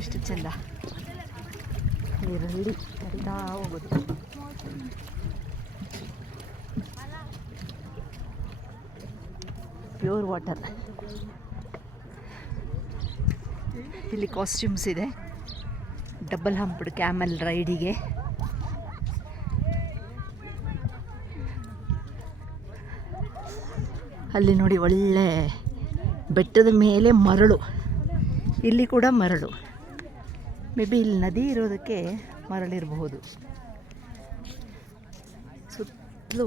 ಎಷ್ಟು ಚೆಂದ ನೀರಲ್ಲಿ ಹರಿತಾ ಹೋಗೋದು. Pure water. ಇಲ್ಲಿ ಕಾಸ್ಟ್ಯೂಮ್ಸ್ ಇದೆ, ಡಬಲ್ ಹಂಪ್ಡ್ ಕ್ಯಾಮಲ್ ರೈಡಿಗೆ. ಅಲ್ಲಿ ನೋಡಿ ಒಳ್ಳೆ ಬೆಟ್ಟದ ಮೇಲೆ ಮರಳು, ಇಲ್ಲಿ ಕೂಡ ಮರಳು. ಮೇ ಬಿ ಇಲ್ಲಿ ನದಿ ಇರೋದಕ್ಕೆ ಮರಳಿರಬಹುದು. ಸುತ್ತಲೂ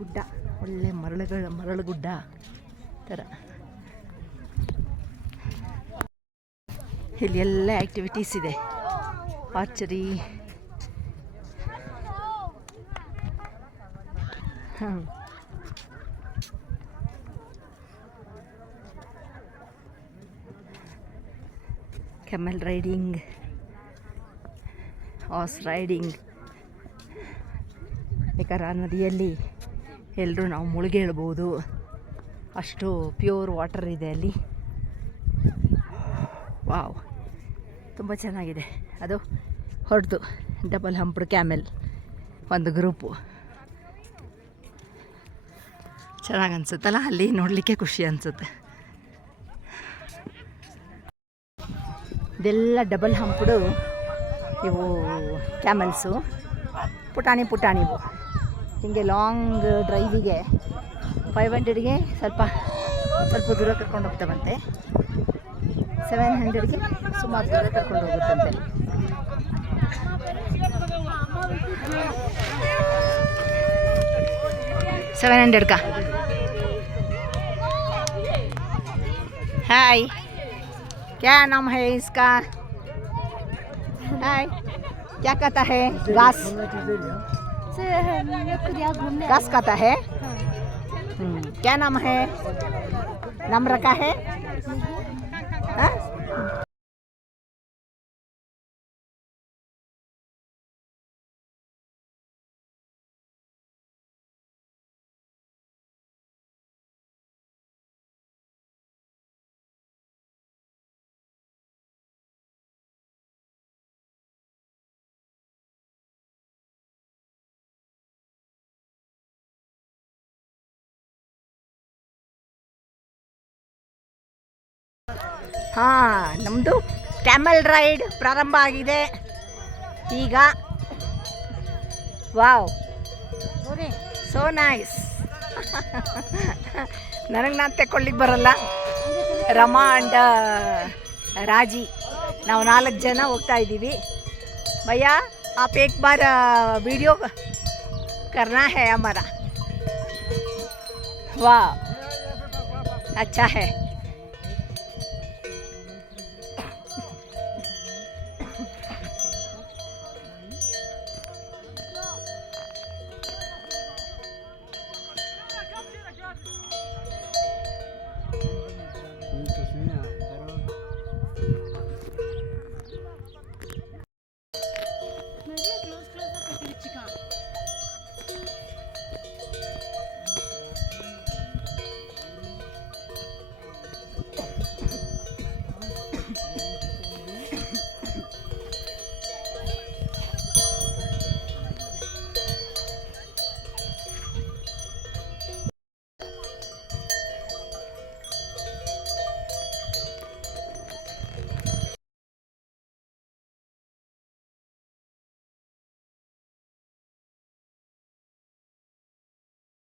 ಗುಡ್ಡ, ಒಳ್ಳೆ ಮರಳು ಗುಡ್ಡ ಥರ. ಇಲ್ಲಿ ಎಲ್ಲ ಆ್ಯಕ್ಟಿವಿಟೀಸ್ ಇದೆ, ಆರ್ಚರಿ, ಕೆಮೆಲ್ ರೈಡಿಂಗ್, ಹಾರ್ಸ್ ರೈಡಿಂಗ್. ಬೇಕಾದ್ರೆ ಆ ನದಿಯಲ್ಲಿ ಎಲ್ಲರೂ ನಾವು ಮುಳುಗೇಳ್ಬೋದು, ಅಷ್ಟು ಪ್ಯೂರ್ ವಾಟರ್ ಇದೆ ಅಲ್ಲಿ. ವಾವ್, ತುಂಬ ಚೆನ್ನಾಗಿದೆ. ಅದು ಹೊರಟು ಡಬಲ್ ಹಂಪ್ಡ್ ಕ್ಯಾಮೆಲ್ ಒಂದು ಗ್ರೂಪು. ಚೆನ್ನಾಗಿ ಅನಿಸುತ್ತಲ್ಲ, ಅಲ್ಲಿ ನೋಡಲಿಕ್ಕೆ ಖುಷಿ ಅನಿಸುತ್ತೆ. ಇದೆಲ್ಲ ಡಬಲ್ ಹಂಪ್ಡು ಇವು ಕ್ಯಾಮಲ್ಸು, ಪುಟಾಣಿವು. ಹೀಗೆ ಲಾಂಗ್ ಡ್ರೈವಿಗೆ 500ಗೆ ಸ್ವಲ್ಪ ದೂರ ಕರ್ಕೊಂಡು ಹೋಗ್ತಾವಂತೆ, 700ಗೆ ಸುಮಾರು ದೂರ ಕರ್ಕೊಂಡು ಹೋಗುತ್ತಂತೆ. $700 का. हाय, क्या नाम है इसका? हाय, क्या कहता है? घास खाता है. क्या नाम है? नाम रखा है? हाँ? ಹಾಂ, ನಮ್ಮದು ಕ್ಯಾಮಲ್ ರೈಡ್ ಪ್ರಾರಂಭ ಆಗಿದೆ ಈಗ. Wow, so nice. ನನಗೆ ನಾನು ತೆಕ್ಕೊಳ್ಳಿಕ್ಕೆ ಬರಲ್ಲ. ರಮಾ ಆ್ಯಂಡ್ ರಾಜಿ, ನಾವು 4 ಜನ ಹೋಗ್ತಾ ಇದ್ದೀವಿ. ಭಯ್ಯ, आप एक बार वीडियो करना है हमारा. वाह, अच्छा है.